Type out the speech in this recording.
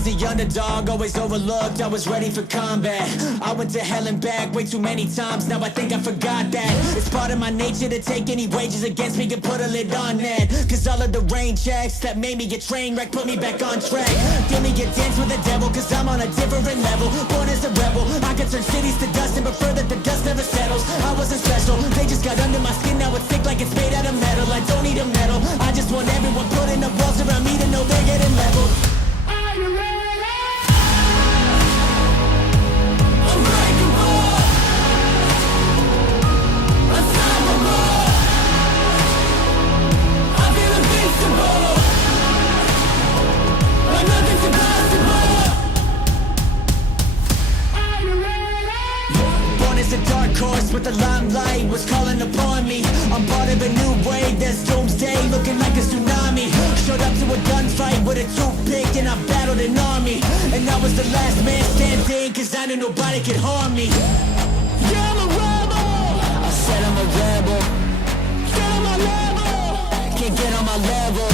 as the underdog, always overlooked, I was ready for combat. I went to hell and back way too many times, now I think I forgot that. It's part of my nature to take any wages against me and put a lid on that. Cause all of the rain checks that made me get train wreck put me back on track. Give me a dance with the devil, cause I'm on a different level. Born as a rebel, I could turn cities to dust and prefer that the dust never settles. I wasn't special, they just got under my skin, now it's thick like it's made out of metal. I don't need a medal, I just want everyone putting up walls around me to know they're getting leveled. Are you ready? Unbreakable, unstoppable, I feel invincible, like nothing's impossible. Are you ready? Born as a dark horse, but the limelight was calling upon me. I'm part of a new wave, there's doomsday looking like a tsunami. Showed up to a gunfight with a toothpick and I battled an army. And I was the last man standing, cause I knew nobody could harm me. Yeah, I'm a rebel, I said I'm a rebel. Get on my level, can't get on my level.